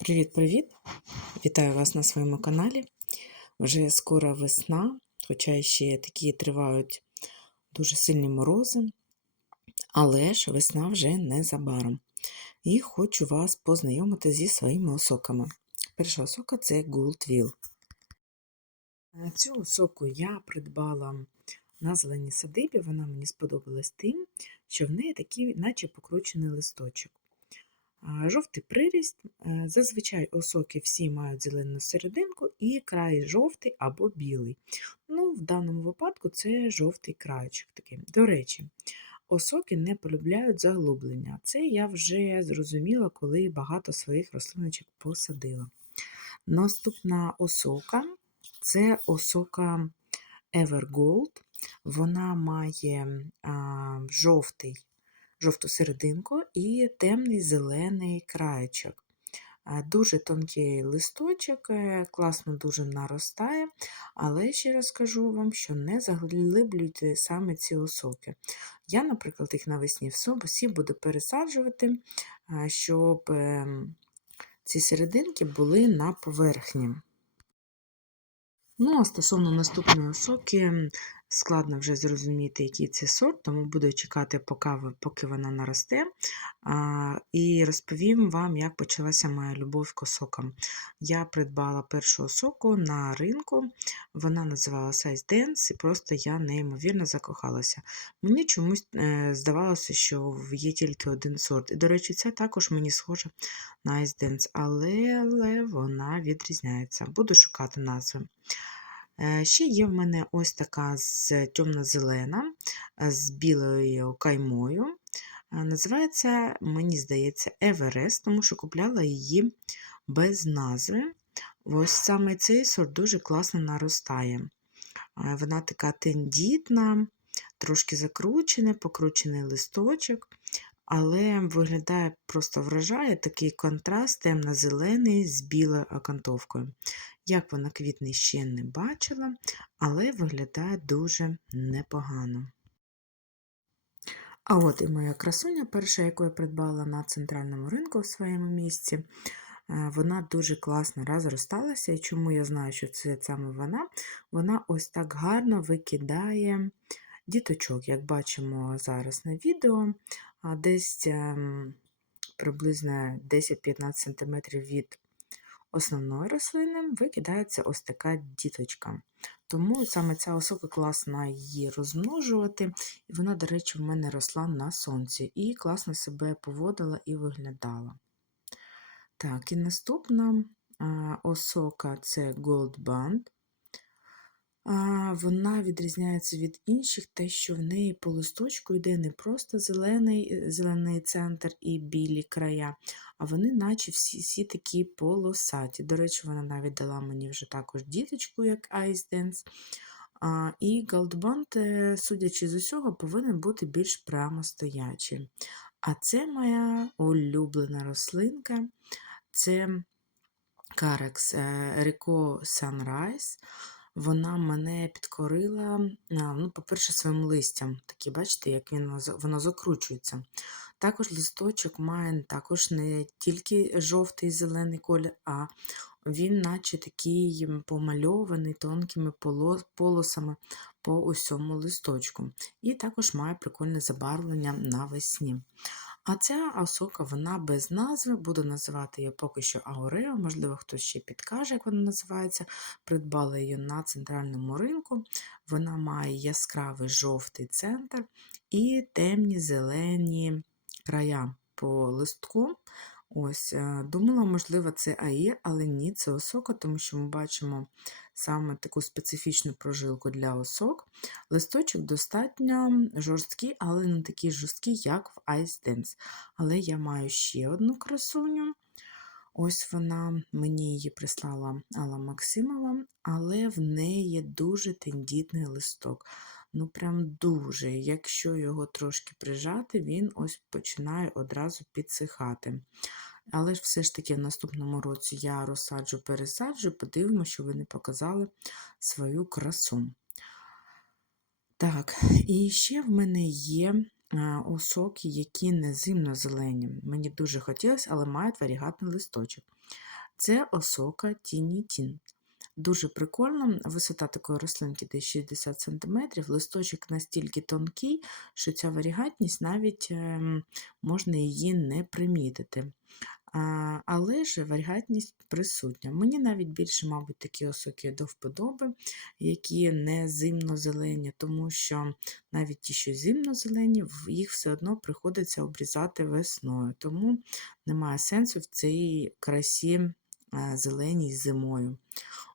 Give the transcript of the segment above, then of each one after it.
Привіт-привіт! Вітаю вас на своєму каналі. Вже скоро весна, хоча ще такі тривають дуже сильні морози, але ж весна вже незабаром. І хочу вас познайомити зі своїми осоками. Перша осока це Goldwill. Цю осоку я придбала на зеленій садибі, вона мені сподобалась тим, що в неї такий, наче покручений листочок. Жовтий приріст. е, Зазвичай осоки всі мають зелену серединку і край жовтий або білий. Ну, В даному випадку це жовтий краєчок такий. До речі, осоки не полюбляють заглублення. Це я вже зрозуміла, коли багато своїх рослиночок посадила. Наступна осока це осока Evergold. Вона має а, жовтий жовту серединку і темний зелений краєчок. Дуже тонкий листочок, е, класно дуже наростає, але ще раз кажу вам, що не заглиблюйте саме ці осоки. Я, наприклад, їх навесні всі буду пересаджувати, щоб ем, ці серединки були на поверхні. Ну, а стосовно наступної осоки, складно вже зрозуміти, який це сорт, тому буду чекати, поки, поки вона наросте. А, і розповім вам, як почалася моя любов к осокам. Я придбала першу осоку на ринку, вона називалася Ice Dance, і просто я неймовірно закохалася. Мені чомусь е, здавалося, що є тільки один сорт. І, до речі, це також мені схоже на Ice Dance, але, але вона відрізняється. Буду шукати назви. Е, Ще є в мене ось така з темно-зелена, е, з білою каймою. Е, Називається, мені здається, Еверест, тому що купляла її без назви. Ось саме цей сорт дуже класно наростає. Вона така тендітна, трошки закручений, покручений листочок, але виглядає просто вражає такий контраст темно-зелений з білою окантовкою. Як вона квітне ще не бачила, але виглядає дуже непогано. А от і моя красуня, перша, яку я придбала на центральному ринку в своєму місці, е, вона дуже класно розросталася. І чому я знаю, що це саме вона? Вона ось так гарно викидає діточок, як бачимо зараз на відео, десь ем, приблизно 10-15 см від основної рослини викидається ось така діточка. Тому саме ця осока класна її розмножувати, і вона, до речі, в мене росла на сонці і класно себе поводила і виглядала. Так, і наступна осока це Gold Band. Вона відрізняється від інших, те, що в неї по листочку йде не просто зелений, е, зелений центр і білі края, а вони, наче всі, всі такі полосаті. До речі, вона навіть дала мені вже також діточку, як Ice Dance. А, І Goldband, е, судячи з усього, повинен бути більш прямостоячий. А це моя улюблена рослинка. Це Carex Rico Sunrise. Вона мене підкорила, ну, по-перше, своїм листям. Такі, бачите, як він, воно закручується. Також листочок має також не тільки жовтий зелений колір, а він наче такий помальований тонкими полосами по усьому листочку. І також має прикольне забарвлення навесні. А ця осока, вона без назви, буду називати її поки що Аурео, можливо, хтось ще підкаже, як вона називається. Придбала її на центральному ринку. Вона має яскравий жовтий центр і темні зелені края по листку. Ось, е, думала, можливо, це аїр, але ні, це осока, тому що ми бачимо саме таку специфічну прожилку для осок. Листочок достатньо жорсткий, але не такий жорсткий, як в Ice Dance. Але я маю ще одну красуню. Ось вона, мені її прислала Алла Максимова, але в неї дуже тендітний листок. Ну, прям дуже. Якщо його трошки прижати, він ось починає одразу підсихати. Але ж все ж таки в наступному році я розсаджу, пересаджу, подивимося, що вони показали свою красу. Так, і ще в мене є осоки, які не зимно-зелені. Мені дуже хотілося, але мають варігатний листочок. Це осока Тіні Тін. Дуже прикольно. Висота такої рослинки десь 60 см, листочок настільки тонкий, що ця варігатність навіть ем, можна її не примітити. Але ж варігатність присутня. Мені навіть більше, мабуть, такі осоки до вподоби, які не зимно-зелені, тому що навіть ті, що зимно-зелені, їх все одно приходиться обрізати весною. Тому немає сенсу в цій красі е, зеленій зимою.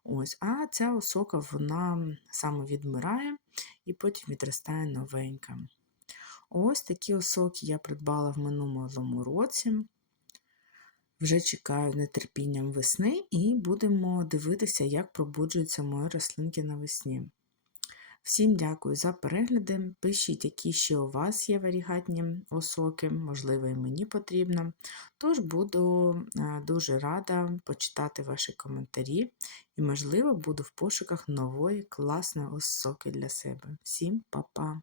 Ось, а ця осока вона саме відмирає і потім відростає новенька. Ось такі осоки я придбала в минулому році. Вже чекаю нетерпінням весни і будемо дивитися, як пробуджуються мої рослинки навесні. Всім дякую за перегляди. Пишіть, які ще у вас є варігатні осоки, можливо, і мені потрібно. Тож буду е, дуже рада почитати ваші коментарі і, можливо, буду в пошуках нової класної осоки для себе. Всім па-па!